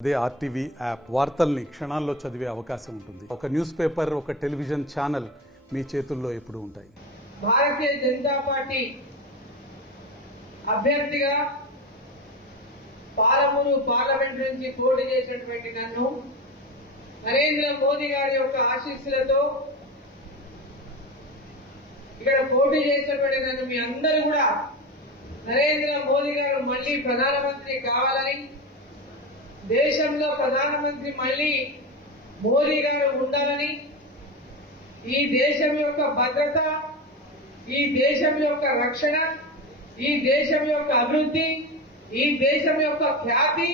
అదే RTV app వార్తల్ని క్షణాల్లో చదివే అవకాశం ఉంటుంది. ఒక న్యూస్ పేపర్, ఒక టెలివిజన్ ఛానల్ మీ చేతుల్లో ఎప్పుడూ ఉంటాయి. భారతీయ జనతా పార్టీ అభ్యర్థిగా పాలమూరు పార్లమెంట్ నుంచి పోటీ చేసినటువంటి నన్ను నరేంద్ర మోదీ గారి యొక్క ఆశీస్సులతో ఇక్కడ పోటీ చేసినటువంటి నన్ను మీ అందరూ కూడా నరేంద్ర మోదీ గారు మళ్లీ ప్రధానమంత్రి కావాలని, దేశంలో ప్రధానమంత్రి మళ్లీ మోదీ గారు ఉండాలని, ఈ దేశం యొక్క భద్రత, ఈ దేశం యొక్క రక్షణ, ఈ దేశం యొక్క అభివృద్ధి, ఈ దేశం యొక్క ఖ్యాతి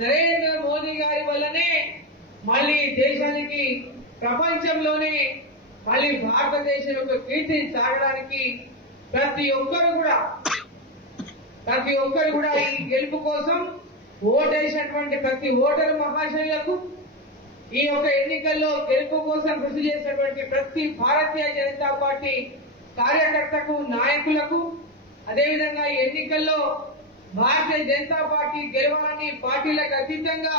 నరేంద్ర మోదీ గారి వల్లనే మళ్లీ దేశానికి ప్రపంచంలోనే మళ్లీ భారతదేశం యొక్క కీర్తిని సాగడానికి ప్రతి ఒక్కరు కూడా ఈ గెలుపు కోసం ఓటేసినటువంటి ప్రతి ఓటరు మహాశయులకు, ఈ యొక్క ఎన్నికల్లో గెలుపు కోసం కృషి చేసినటువంటి ప్రతి భారతీయ జనతా పార్టీ కార్యకర్తకు, నాయకులకు, అదేవిధంగా ఈ ఎన్నికల్లో భారతీయ జనతా పార్టీ గెలవాలని పార్టీలకు అతీతంగా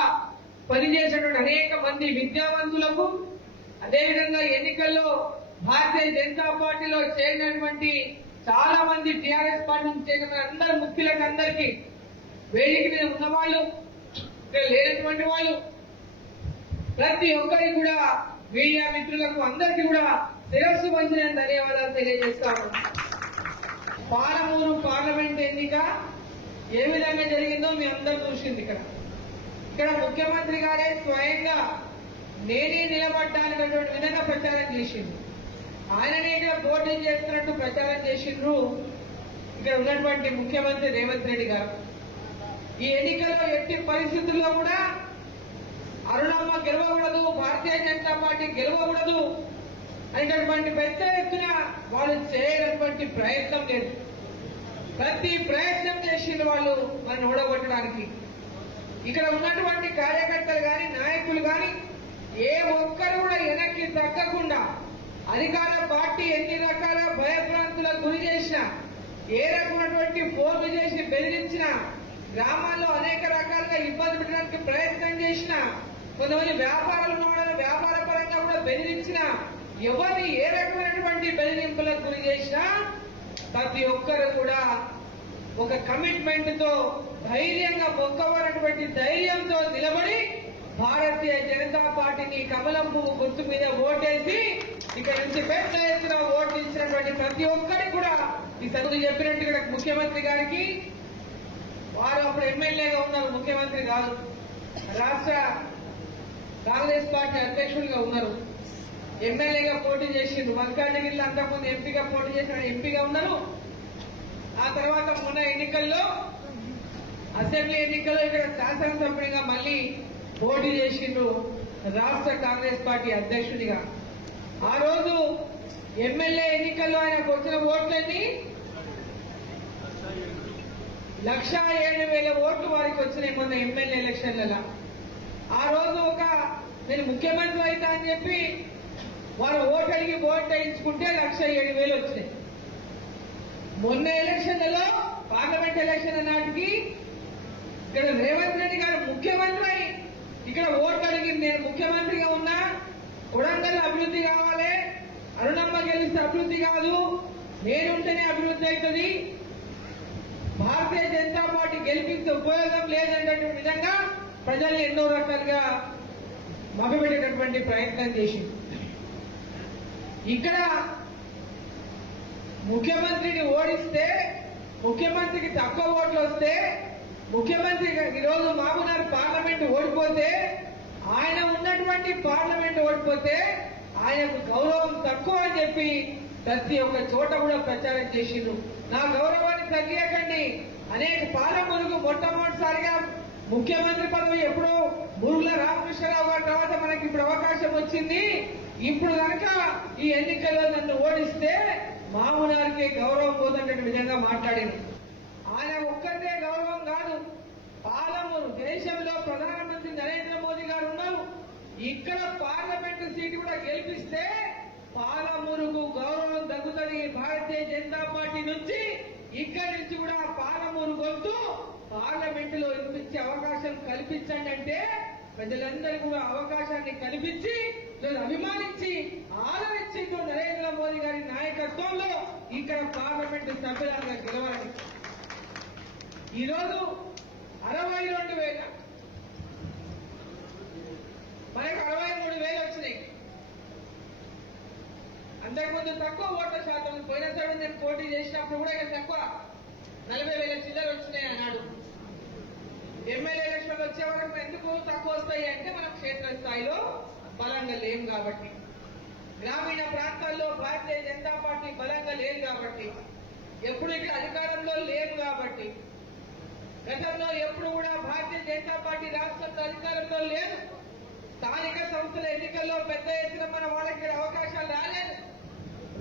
పనిచేసినటువంటి అనేక మంది విద్యావంతులకు, అదేవిధంగా ఎన్నికల్లో భారతీయ జనతా పార్టీలో చేరినటువంటి చాలా మంది టీఆర్ఎస్ పార్టీ నుంచి చేరిన అందరు ముఖ్యులకు అందరికీ, వేదిక మీద ఉన్నవాళ్లు, లేనటువంటి వాళ్ళు, ప్రతి ఒక్కరికి కూడా, మీడియా మిత్రులకు అందరికీ కూడా శిరస్సు వంచిన ధన్యవాదాలు తెలియజేస్తాము. పాలమూరు పార్లమెంట్ ఎన్నిక ఏ విధంగా జరిగిందో మీ అందరూ చూసింది. ఇక్కడ ముఖ్యమంత్రి గారే స్వయంగా నేనే నిలబడ్డానటువంటి విధంగా ప్రచారం చేసింది. ఆయననే ఇక్కడ పోటీ చేస్తున్నట్టు ప్రచారం చేసిండ్రు ఇక్కడ ఉన్నటువంటి ముఖ్యమంత్రి రేవంత్ రెడ్డి గారు. ఈ ఎన్నికల్లో ఎట్టి పరిస్థితుల్లో కూడా అరుణమ్మ గెలవకూడదు, భారతీయ జనతా పార్టీ గెలవకూడదు అనేటటువంటి పెద్ద ఎత్తున వాళ్ళు చేయనటువంటి ప్రయత్నం లేదు. ప్రతి ప్రయత్నం చేసిండ్రు వాళ్ళు మనం ఓడగొట్టడానికి. ఇక్కడ ఉన్నటువంటి కార్యకర్తలు గాని, నాయకులు గాని ఏ ఒక్కరు కూడా వెనక్కి తగ్గకుండా అధికార పార్టీ ఎన్ని రకాల భయభ్రాంతులకు గురి చేసినా, ఏ రకమైనటువంటి ఫోన్లు చేసి బెదిరించినా, గ్రామాల్లో అనేక రకాలుగా ఇబ్బంది పెట్టడానికి ప్రయత్నం చేసినా, కొంతమంది వ్యాపారాలు వ్యాపార పరంగా కూడా బెదిరించినా, ఎవరిని ఏ రకమైనటువంటి బెదిరింపులకు గురి చేసినా ప్రతి ఒక్కరు కూడా ఒక కమిట్మెంట్ తో ధైర్యంగా మొక్కవనటువంటి ధైర్యంతో నిలబడి భారతీయ జనతా పార్టీని కమలం పువ్వు గుర్తు మీద ఓటేసి ఇక్కడ నుంచి పెద్ద ఎత్తున ఓట్లు ఇచ్చినటువంటి ప్రతి ఒక్కరికి కూడా ఈ సంగతి చెప్పినట్టు ఇక్కడ ముఖ్యమంత్రి గారికి, వారు అప్పుడు ఎమ్మెల్యేగా ఉన్నారు, ముఖ్యమంత్రి కాదు, రాష్ట్ర కాంగ్రెస్ పార్టీ అధ్యక్షులుగా ఉన్నారు. ఎమ్మెల్యేగా పోటీ చేసిండు. మల్కాజ్గిరిలో అంతకుముందు ఎంపీగా పోటీ చేసిన ఎంపీగా ఉన్నారు. ఆ తర్వాత మొన్న ఎన్నికల్లో, అసెంబ్లీ ఎన్నికల్లో ఇక్కడ శాసనసభ్యుడిగా మళ్లీ పోటీ చేసిండు రాష్ట్ర కాంగ్రెస్ పార్టీ అధ్యక్షుడిగా. ఆ రోజు ఎమ్మెల్యే ఎన్నికల్లో ఆయనకు వచ్చిన ఓట్లన్నీ 1,07,000 ఓట్లు వారికి వచ్చినాయి మొన్న ఎమ్మెల్యే ఎలక్షన్లలో. ఆ రోజు నేను ముఖ్యమంత్రి అవుతా అని చెప్పి వారు ఓటు అడిగి ఓటు వేయించుకుంటే 1,07,000 వచ్చినాయి. మొన్న ఎలక్షన్లలో, పార్లమెంట్ ఎలక్షన్ నాటికి ఇక్కడ రేవంత్ రెడ్డి గారు ముఖ్యమంత్రి ఇక్కడ ఓటు అడిగి, నేను ముఖ్యమంత్రిగా ఉన్నా, కొడంగల్ అభివృద్ధి కావాలి, అరుణమ్మ గెలిస్తే అభివృద్ధి కాదు, నేనుంటేనే అభివృద్ధి అవుతుంది, భారతీయ జనతా పార్టీ గెలిపిస్తే ఉపయోగం లేదనేటువంటి విధంగా ప్రజల్ని ఎన్నో రకాలుగా మభ్యపెట్టేటటువంటి ప్రయత్నం చేసింది. ఇక్కడ ముఖ్యమంత్రిని ఓడిస్తే, ముఖ్యమంత్రికి తక్కువ ఓట్లు వస్తే, ముఖ్యమంత్రి ఈరోజు మహబూబ్నగర్ పార్లమెంట్ ఓడిపోతే, ఆయన ఉన్నటువంటి పార్లమెంట్ ఓడిపోతే ఆయనకు గౌరవం తక్కువ అని చెప్పి ప్రతి ఒక్క చోట కూడా ప్రచారం చేసిండ్రు. నా గౌరవాన్ని తగ్గియకండి. అనేక పాలమూరుకు మొట్టమొదటిసారిగా ముఖ్యమంత్రి పదవి ఎప్పుడో బుర్ల రామకృష్ణరావు గారి తర్వాత మనకి ఇప్పుడు అవకాశం వచ్చింది. ఇప్పుడు కనుక ఈ ఎన్నికల్లో నన్ను ఓడిస్తే మహబూబ్నగర్కి గౌరవం పోతున్న విధంగా మాట్లాడింది. ఆయన ఒక్కరిదే గౌరవం కాదు, పాలమూరు దేశంలో ప్రధానమంత్రి నరేంద్ర మోదీ గారు ఉన్నారు. ఇక్కడ పార్లమెంటు సీటు కూడా గెలిపిస్తే పాలమూరుకు గౌరవం దక్కుతుంది. భారతీయ జనతా పార్టీ నుంచి ఇక్కడి నుంచి కూడా పాలమూరు గొంతు పార్లమెంటులో వినిపించే అవకాశం కల్పించండి అంటే ప్రజలందరూ కూడా అవకాశాన్ని కల్పించి అభిమానించి ఆదరించిందో నరేంద్ర మోదీ గారి నాయకత్వంలో ఇక్కడ పార్లమెంటు సభ్యులుగా గెలవాలి. ఈరోజు 62,000 మనకు 63,000 వచ్చినాయి. అంతకుముందు తక్కువ ఓట్ల శాతం. పోయినసారి నేను పోటీ చేసినప్పుడు కూడా ఇక్కడ తక్కువ 40,000 చిల్లర వచ్చినాయి అన్నాడు. ఎమ్మెల్యే ఎలక్షన్లు వచ్చే వరకు ఎందుకు తక్కువ వస్తాయి అంటే మనం క్షేత్రస్థాయిలో బలంగా లేం కాబట్టి, గ్రామీణ ప్రాంతాల్లో భారతీయ జనతా పార్టీ బలంగా లేదు కాబట్టి, ఎప్పుడు ఇక్కడ అధికారంలో లేదు కాబట్టి, గతంలో ఎప్పుడు కూడా భారతీయ జనతా పార్టీ రాష్ట్రంలో అధికారంలో లేదు. స్థానిక సంస్థల ఎన్నికల్లో పెద్ద ఎత్తున మన వాళ్ళకి అవకాశాలు రాలేదు.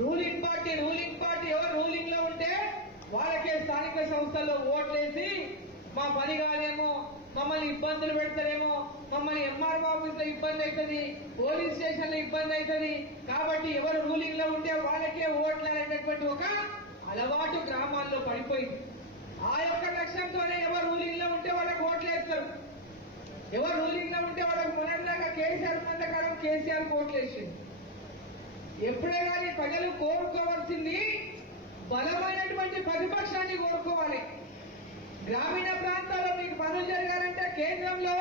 రూలింగ్ పార్టీ ఎవరు రూలింగ్ లో ఉంటే వాళ్ళకే స్థానిక సంస్థల్లో ఓట్లేసి మా పని కాదేమో, మమ్మల్ని ఇబ్బందులు పెడతారేమో, మమ్మల్ని ఎంఆర్ఓ ఆఫీస్ లో ఇబ్బంది అవుతుంది, పోలీస్ స్టేషన్ లో ఇబ్బంది అవుతుంది, కాబట్టి ఎవరు రూలింగ్ లో ఉంటే వాళ్ళకే ఓట్లు అనేటటువంటి ఒక అలవాటు గ్రామాల్లో పడిపోయింది. ఆ యొక్క లక్ష్యంతోనే ఎవరు రూలింగ్ లో ఉంటే వాళ్ళకి ఓట్లు వేస్తారు. ఎవరు రూలింగ్ లో ఉంటే వాళ్ళకి మొన్నటిదాకా కేసీఆర్ మందకాలం కేసీఆర్ ఓట్లు వేసింది. ఎప్పుడే కానీ ప్రజలు కోరుకోవాల్సింది బలమైనటువంటి ప్రతిపక్షాన్ని కోరుకోవాలి. గ్రామీణ ప్రాంతాల్లో మీకు పనులు జరగాలంటే కేంద్రంలో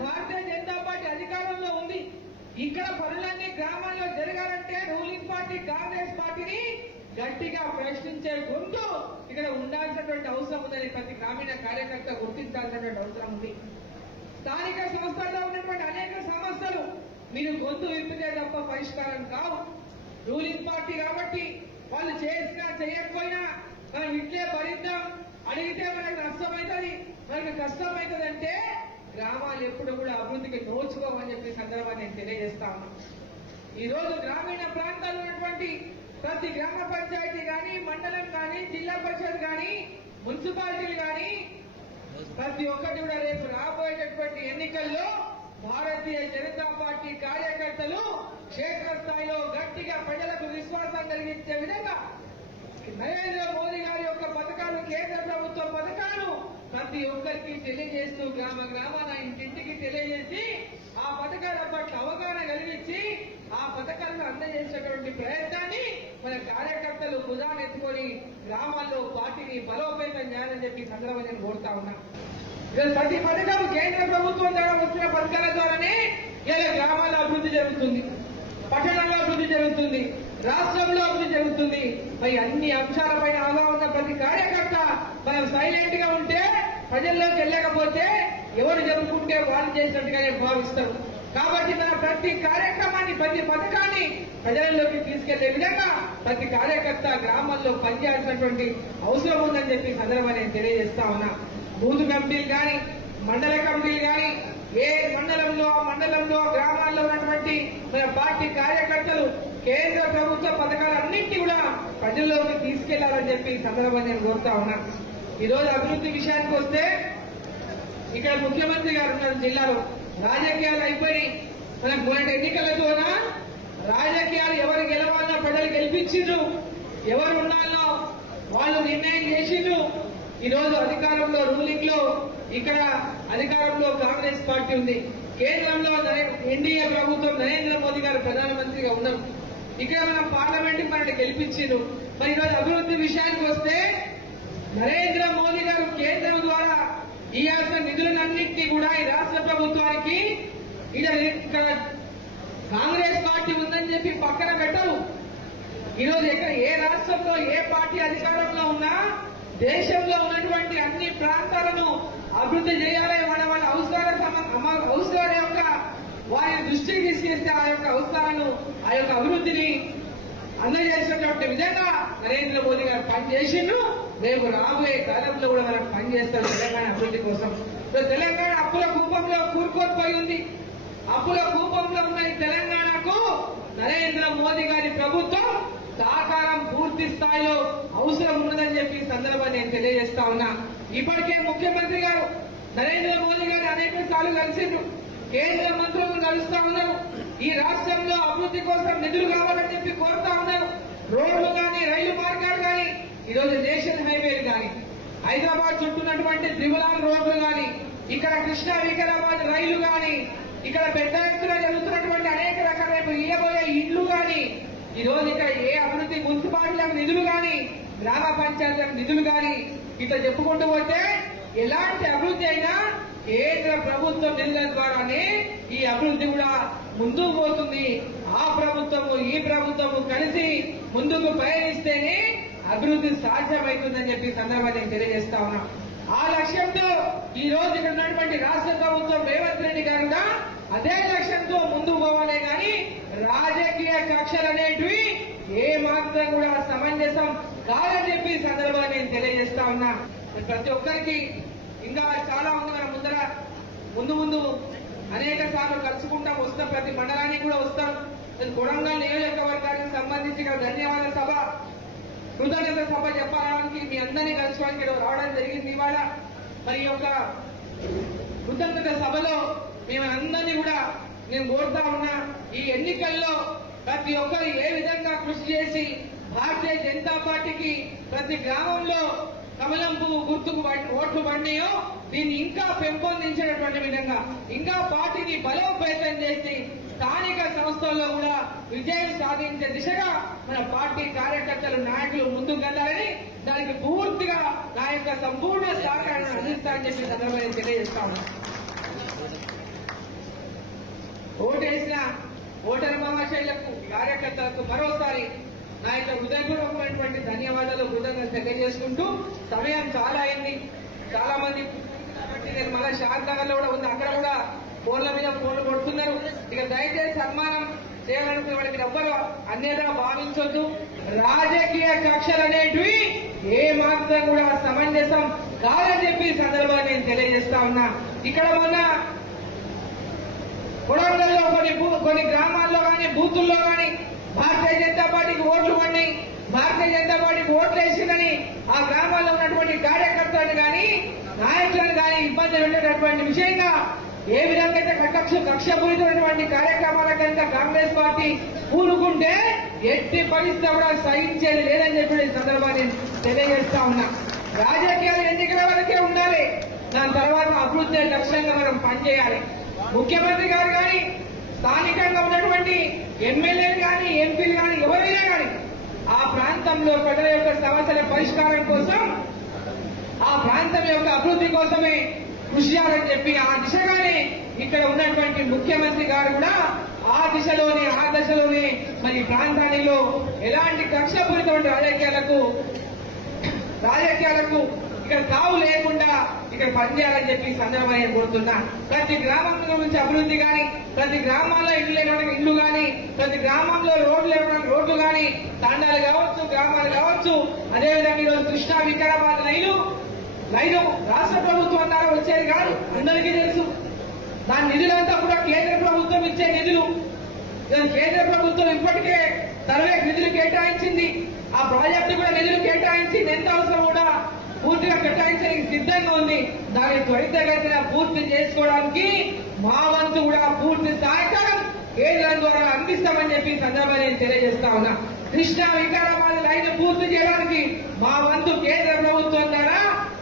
భారతీయ జనతా పార్టీ అధికారంలో ఉంది. ఇక్కడ పనులన్నీ గ్రామాల్లో జరగాలంటే రూలింగ్ పార్టీ కాంగ్రెస్ పార్టీని గట్టిగా ప్రశ్నించే గొంతు ఇక్కడ ఉండాల్సినటువంటి అవసరం ఉందని ప్రతి గ్రామీణ కార్యకర్త గుర్తించాల్సినటువంటి అవసరం ఉంది. స్థానిక సంస్థల్లో ఉన్నటువంటి అనేక సమస్యలు మీరు గొంతు విప్పితే తప్ప పరిష్కారం కావు. రూలింగ్ పార్టీ కాబట్టి వాళ్ళు చేసినా చేయకపోయినా మనం ఇట్లే భరిద్దాం, అడిగితే మనకు నష్టమవుతుంది, మనకు కష్టమవుతుంది అంటే గ్రామాలు ఎప్పుడు కూడా అభివృద్ధికి నోచుకోమని చెప్పి సందర్భాన్ని నేను తెలియజేస్తా ఉన్నా. ఈ రోజు గ్రామీణ ప్రాంతాల్లో ఉన్నటువంటి ప్రతి గ్రామ పంచాయతీ కానీ, మండలం కానీ, జిల్లా పరిషత్ కానీ, మున్సిపాలిటీలు కానీ ప్రతి ఒక్కటి కూడా రేపు రాబోయేటటువంటి ఎన్నికల్లో భారతీయ జనతా పార్టీ కార్యకర్తలు క్షేత్రస్థాయిలో గట్టిగా ప్రజలకు విశ్వాసం కలిగించే విధంగా నరేంద్ర మోదీ గారి యొక్క పథకాలు, కేంద్ర ప్రభుత్వ పథకాలు ప్రతి ఒక్కరికి తెలియజేస్తూ గ్రామ గ్రామాన ఇంటింటికి తెలియజేసి ఆ పథకాల పట్ల అవగాహన కలిగించి ఆ పథకాలను అందజేసేటువంటి ప్రయత్నాన్ని మన కార్యకర్తలు భుజానెత్తుకొని గ్రామాల్లో పార్టీని బలోపేతం చేయాలని చెప్పి సందర్భంగా నేను కోరుతా ఉన్నా. ప్రతి పథకం కేంద్ర ప్రభుత్వం ద్వారా వచ్చిన పథకాల ద్వారానే ఇలా గ్రామాల్లో అభివృద్ధి జరుగుతుంది, పట్టణంలో అభివృద్ధి జరుగుతుంది, రాష్ట్రంలో అభివృద్ధి జరుగుతుంది. మరి అన్ని అంశాలపైన ఆగా ఉన్న ప్రతి కార్యకర్త మనం సైలెంట్ గా ఉంటే, ప్రజల్లోకి వెళ్ళకపోతే ఎవరు జరుపుకుంటే వాళ్ళు చేసినట్టుగానే భావిస్తారు. కాబట్టి మన ప్రతి కార్యక్రమాన్ని, ప్రతి పథకాన్ని ప్రజల్లోకి తీసుకెళ్లే విధంగా ప్రతి కార్యకర్త గ్రామాల్లో పనిచేయాల్సినటువంటి అవసరం ఉందని చెప్పి సందర్భాన్ని నేను తెలియజేస్తా ఉన్నా. బూత్ కమిటీలు కానీ, మండల కమిటీలు కానీ, ఏ మండలంలో ఆ మండలంలో గ్రామాల్లో ఉన్నటువంటి మన పార్టీ కార్యకర్తలు కేంద్ర ప్రభుత్వ పథకాలన్నింటినీ కూడా ప్రజల్లోకి తీసుకెళ్లాలని చెప్పి సందర్భంగా నేను కోరుతా ఉన్నా. ఈ రోజు అభివృద్ధి విషయానికి వస్తే ఇక్కడ ముఖ్యమంత్రి గారు ఉన్నారు జిల్లాలో. రాజకీయాలు అయిపోయి మనకు మొన్నటి ఎన్నికలతోన రాజకీయాలు ఎవరు గెలవాలన్నా ప్రజలు గెలిపించిండ్రు, ఎవరు ఉండాలనో వాళ్ళు నిర్ణయం చేసిండ్రు. ఈ రోజు అధికారంలో రూలింగ్ లో ఇక్కడ అధికారంలో కాంగ్రెస్ పార్టీ ఉంది, కేంద్రంలో ఎన్డీఏ ప్రభుత్వం నరేంద్ర మోదీ గారు ప్రధానమంత్రిగా ఉన్నారు. ఇక్కడ మనం పార్లమెంట్ మనల్ని గెలిపించిండ్రు. మరి ఈరోజు అభివృద్ధి విషయానికి వస్తే నరేంద్ర మోదీ గారు కేంద్రం ద్వారా ఇవ్వాల్సిన నిధులన్నింటినీ కూడా ఈ రాష్ట్ర ప్రభుత్వానికి ఇక్కడ కాంగ్రెస్ పార్టీ ఉందని చెప్పి పక్కన పెట్టరు. ఈరోజు ఎక్కడ ఏ రాష్ట్రంలో ఏ పార్టీ అధికారంలో ఉన్నా దేశంలో ఉన్నటువంటి అన్ని ప్రాంతాలను అభివృద్ధి చేయాలి, వాళ్ళ అవసరాల యొక్క వారి దృష్టికి తీసుకెళ్తే ఆ యొక్క అవసరాలను, ఆ యొక్క అభివృద్ధిని అందజేసినటువంటి విధంగా నరేంద్ర మోదీ గారు పనిచేసిండ్రు. రేపు రాబోయే కాలంలో కూడా మనకు పనిచేస్తారు తెలంగాణ అభివృద్ధి కోసం. తెలంగాణ అప్పుల కూపంలో కూరుకోపోయి ఉంది. అప్పుల కూపంలో ఉన్న ఈ తెలంగాణకు నరేంద్ర మోదీ గారి ప్రభుత్వం సహకారం పూర్తి స్థాయిలో అవసరం ఉన్నదని చెప్పి సందర్భాన్ని నేను తెలియజేస్తా ఉన్నా. ఇప్పటికే ముఖ్యమంత్రి గారు నరేంద్ర మోదీ గారు అనేక సార్లు కలిసిండ్రు, కేంద్ర మంత్రులను కలుస్తా ఉన్నారు. ఈ రాష్ట్రంలో అభివృద్ధి కోసం నిధులు కావాలని చెప్పి కోరుతా ఉన్నారు. రోడ్లు కానీ, రైలు మార్గాలు కానీ, ఈరోజు నేషనల్ హైవేలు కానీ హైదరాబాద్ చుట్టూన్నటువంటి త్రిపులాన్ రోడ్లు గాని, ఇక్కడ కృష్ణా వికారాబాద్ రైలు గాని, ఇక్కడ పెద్ద ఎత్తున జరుగుతున్నటువంటి అనేక రకాల ఇయ్యబోయే ఇండ్లు గాని, ఈ రోజు ఇక్కడ ఏ అభివృద్ధి మున్సిపాలిటీలకు నిధులు గాని, గ్రామ పంచాయతీలకు నిధులు గాని, ఇట్లా చెప్పుకుంటూ పోతే ఎలాంటి అభివృద్ధి అయినా కేంద్ర ప్రభుత్వం నిధుల ద్వారానే ఈ అభివృద్ధి కూడా ముందుకు పోతుంది. ఆ ప్రభుత్వము ఈ ప్రభుత్వము కలిసి ముందుకు పయనిస్తేనే అభివృద్ధి సాధ్యమవుతుందని చెప్పి సందర్భంగా నేను తెలియజేస్తా ఉన్నా. ఆ లక్ష్యంతో ఈ రోజు ఇక్కడ ఉన్నటువంటి రాష్ట్ర ప్రభుత్వం రేవంత్ రెడ్డి గారు కూడా అదే లక్ష్యంతో ముందుకు పోవాలే గాని రాజకీయ కక్షలు అనేటివి ఏ మాత్రం కూడా సమంజసం కాదని చెప్పి సందర్భంగా నేను తెలియజేస్తా ఉన్నా. ప్రతి ఒక్కరికి ఇంకా చాలా ఉంది. మన ముందు అనేక సార్లు కలుసుకుంటాం, వస్తాం, ప్రతి మండలానికి కూడా వస్తాం. కొడంగల్ నియోజకవర్గానికి సంబంధించి ధన్యవాద సభ, కృతజ్ఞత సభ చెప్పడానికి మీ అందరినీ కలుసుకోవడానికి రావడం జరిగింది ఇవాళ. మరి యొక్క కృతజ్ఞత సభలో మేమందరినీ కూడా నేను కోరుతా ఉన్నా, ఈ ఎన్నికల్లో ప్రతి ఒక్కరు ఏ విధంగా కృషి చేసి భారతీయ జనతా పార్టీకి ప్రతి గ్రామంలో కమలం పువ్వు గుర్తుకు ఓట్లు పడినాయో దీన్ని ఇంకా పెంపొందించేటటువంటి విధంగా, ఇంకా పార్టీని బలోపేతం చేసి స్థానిక సంస్థల్లో కూడా విజయం సాధించే దిశగా మన పార్టీ కార్యకర్తలు, నాయకులు ముందుకు వెళ్ళాలని, దానికి పూర్తిగా నా యొక్క సంపూర్ణ సహకారాన్ని అందిస్తారని చెప్పి సందర్భంగా తెలియజేస్తా ఉన్నాను. ఓటేసిన ఓటరు మహాశైలకు, కార్యకర్తలకు మరోసారి నా యొక్క హృదయపూర్వకమైనటువంటి ధన్యవాదాలు, కృతజ్ఞతలు తెలియజేసుకుంటూ, సమయం చాలా అయింది, చాలా మంది కాబట్టి నేను మళ్ళా షాద్ నగర్ లో కూడా ఉంది, అక్కడ కూడా ఫోన్ల మీద ఫోన్లు కొడుతున్నారు. ఇక దయచేసి సన్మానం చేయాలనుకునే వాళ్ళకి ఎవ్వరు అన్యదా భావించొద్దు. రాజకీయ కక్షలు అనేటివి ఏ మాత్రం కూడా సమంజసం కాదని చెప్పి సందర్భంగా నేను తెలియజేస్తా ఉన్నా. ఇక్కడ మొన్న కొడంగల్లో కొన్ని గ్రామాల్లో కానీ, బూతుల్లో కానీ భారతీయ జనతా పార్టీకి ఓట్లు పడినాయి, భారతీయ జనతా పార్టీకి ఓట్లు వేసిందని ఆ గ్రామాల్లో ఉన్నటువంటి కార్యకర్తలను కానీ, నాయకులను కానీ ఇబ్బంది పెట్టేటటువంటి విషయంగా ఏ విధంగా అయితే కక్షపూరితమైనటువంటి కార్యక్రమాల కనుక కాంగ్రెస్ పార్టీ పూనుకుంటే ఎట్టి పరిస్థితి కూడా సహించేది లేదని చెప్పి ఈ సందర్భాన్ని తెలియజేస్తా ఉన్నా. రాజకీయాలు ఎన్నికల వరకే ఉండాలి, దాని తర్వాత అభివృద్ధి లక్ష్యంగా మనం పనిచేయాలి. ముఖ్యమంత్రి గారు కానీ, స్థానికంగా ఉన్నటువంటి ఎమ్మెల్యేలు కానీ, ఎంపీలు కానీ, ఎవరైనా కానీ ఆ ప్రాంతంలో ప్రజల యొక్క సమస్యల పరిష్కారం కోసం, ఆ ప్రాంతం యొక్క అభివృద్ధి కోసమే కృషి చేయాలని చెప్పి ఆ దిశగానే ఇక్కడ ఉన్నటువంటి ముఖ్యమంత్రి గారు కూడా ఆ దశలోనే మరి ప్రాంతానిలో ఎలాంటి కక్షపూరితమైన రాజకీయాలకు ఇక్కడ తావు లేకుండా ఇక్కడ పనిచేయాలని చెప్పి సందర్భంగా కోరుతున్నా. ప్రతి గ్రామం గురించి అభివృద్ధి కానీ, ప్రతి గ్రామాల్లో ఇళ్లు కానీ, ప్రతి గ్రామంలో రోడ్లు కానీ, తండాలు కావచ్చు, గ్రామాలు కావచ్చు. అదేవిధంగా ఈరోజు కృష్ణా వికారాబాద్ రైలు రాష్ట్ర ప్రభుత్వం ద్వారా వచ్చేది కాదు, అందరికీ తెలుసు. దాని నిధులంతా కూడా కేంద్ర ప్రభుత్వం ఇచ్చే నిధులు. కేంద్ర ప్రభుత్వం ఇప్పటికే సర్వే నిధులు కేటాయించింది, ఆ ప్రాజెక్టు కూడా నిధులు కేటాయించింది, ఎంత అవసరం కూడా పూర్తిగా కేటాయించడానికి సిద్ధంగా ఉంది. దాన్ని త్వరితగతిన పూర్తి చేసుకోవడానికి మా వంతు కూడా పూర్తి సహకారం కేంద్రం ద్వారా అందిస్తామని చెప్పి సందర్భంగా నేను తెలియజేస్తా ఉన్నా. కృష్ణా వికారాబాద్ లైన్ పూర్తి చేయడానికి మా వంతు కేంద్ర ప్రభుత్వం ద్వారా,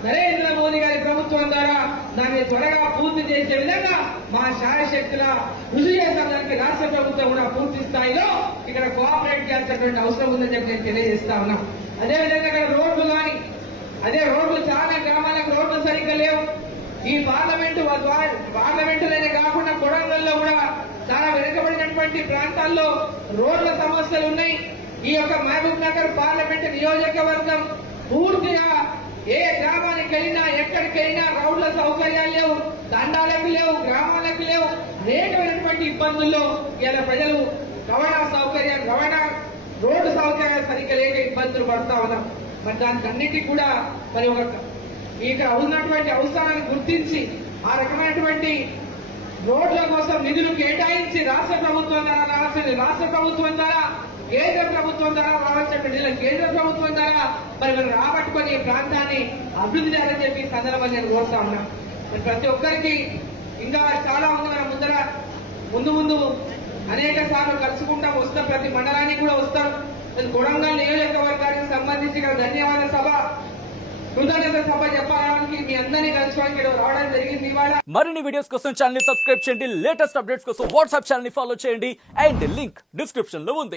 నరేంద్ర మోదీ గారి ప్రభుత్వం ద్వారా దాన్ని త్వరగా పూర్తి చేసే విధంగా మా శాయశక్తుల కృషి చేస్తానికి రాష్ట్ర ప్రభుత్వం కూడా పూర్తి స్థాయిలో ఇక్కడ కోఆపరేట్ చేయాల్సినటువంటి అవసరం ఉందని చెప్పి నేను తెలియజేస్తా ఉన్నా. అదేవిధంగా ఇక్కడ రోడ్లు కానీ, రోడ్లు చాలా గ్రామాలకు రోడ్లు సరిగ్గా లేవు. ఈ పార్లమెంటులోనే కాకుండా కొడంగల్లో కూడా చాలా వెనుకబడినటువంటి ప్రాంతాల్లో రోడ్ల సమస్యలు ఉన్నాయి. ఈ యొక్క మహబూబ్ నగర్ పార్లమెంటు నియోజకవర్గం పూర్తిగా ఏ గ్రామానికి వెళ్ళినా, ఎక్కడికి వెళ్ళినా రోడ్ల సౌకర్యాలు లేవు, తండాలకు లేవు, గ్రామాలకు లేవు. అనేకమైనటువంటి ఇబ్బందుల్లో ఇలా ప్రజలు రవాణా రోడ్డు సౌకర్యాలు సరిగ్గా లేక ఇబ్బందులు పడతా ఉన్నాం. మరి దానికి అన్నిటికీ కూడా మరి ఇక్కడ ఉన్నటువంటి అవసరాలను గుర్తించి ఆ రకమైనటువంటి రోడ్ల కోసం నిధులు కేటాయించి రాష్ట్ర ప్రభుత్వం ద్వారా రావాల్సిన రాష్ట్ర ప్రభుత్వం ద్వారా, కేంద్ర ప్రభుత్వం ద్వారా రావాల్సిన నిధులు కేంద్ర ప్రభుత్వం ద్వారా మరి రాబట్టుకొని ఈ ప్రాంతాన్ని అభివృద్ధి చేయాలని చెప్పి సందర్భంగా నేను కోరుతా ఉన్నా. ప్రతి ఒక్కరికి ఇంకా చాలా ఉంది. మన ముందు అనేక సార్లు కలుసుకుంటాం, వస్తాం, ప్రతి మండలానికి కూడా వస్తాం. కొడంగల్ నియోజకవర్గానికి సంబంధించి ధన్యవాద సభ, కృతజ్ఞత సభ చెప్పడానికి మీ అందరినీ కలుసుకోవడానికి ఇక్కడ రావడం జరిగింది ఇవాళ. మరిన్ని వీడియోస్ కోసం ఛానల్ ని సబ్స్క్రైబ్ చేయండి, లేటెస్ట్ అప్డేట్స్ కోసం వాట్సాప్ ఛానల్ ని ఫాలో చేయండి అండ్ లింక్ డిస్క్రిప్షన్ లో ఉంది.